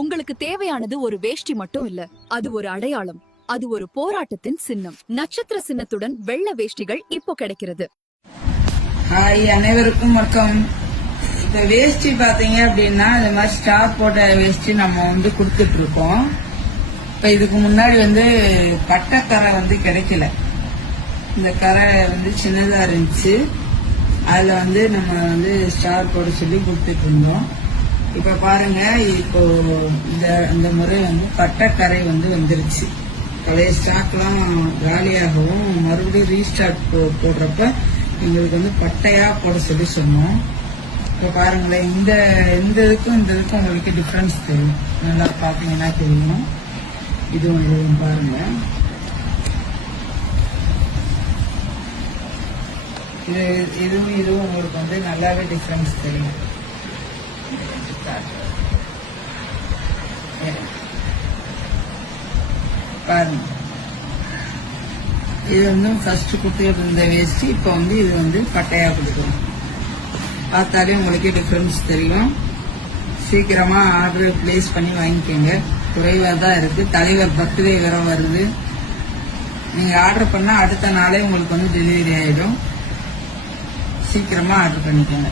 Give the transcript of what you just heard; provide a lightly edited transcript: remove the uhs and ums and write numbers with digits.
உங்களுக்கு தேவையானது ஒரு வேஷ்டி மட்டும் இல்ல, அது ஒரு அடையாளம். அது ஒரு போராட்டத்தின் சின்னம். நட்சத்திர சின்னத்துடன் வெள்ள வேஷ்டிகள் இப்போ கிடைக்கிறது. ஹாய், அனைவருக்கும் வணக்கம். இப்ப வேஷ்டி பாத்தீங்க அப்படின்னா இந்த மாதிரி ஸ்டார் போட்ட வேஷ்டி நம்ம கொடுத்துட்டு இருக்கோம். இப்ப இதுக்கு முன்னாடி பட்டக்கரை கிடைக்கல. இந்த கரை சின்னதா இருந்துச்சு. அதுல நம்ம ஸ்டார் போட சொல்லி கொடுத்துட்டு இருந்தோம். இப்ப பாருங்க, இப்போ இந்த முறை பட்டக்கரை வந்துருச்சு. பழைய ஸ்டாக் எல்லாம் காலியாகவும் மறுபடியும் ரீஸ்டாக் போடுறப்ப எங்களுக்கு பட்டையா போட சொல்லி சொன்னோம். இப்ப பாருங்களேன், இந்த இதுக்கும் உங்களுக்கு டிஃபரன்ஸ் தெரியும். நல்லா பாத்தீங்கன்னா தெரியும். இதுவும் பாருங்க, இதுவும் உங்களுக்கு நல்லாவே டிஃபரன்ஸ் தெரியும். பாருங்க, இது ஃபர்ஸ்ட் குட்டியோட இருந்த வேஷ்டி இப்ப இது பட்டையா கொடுக்குறோம். பார்த்தாலே உங்களுக்கு டிஃபரன்ஸ் தெரியும். சீக்கிரமா ஆர்டர் பிளேஸ் பண்ணி வாங்கிக்கோங்க. குறைவா தான் இருக்கு. தலைவர் பர்த்டே வேற வருது. நீங்க ஆர்டர் பண்ணா அடுத்த நாளே உங்களுக்கு டெலிவரி ஆயிடும். சீக்கிரமா ஆர்டர் பண்ணிக்கோங்க.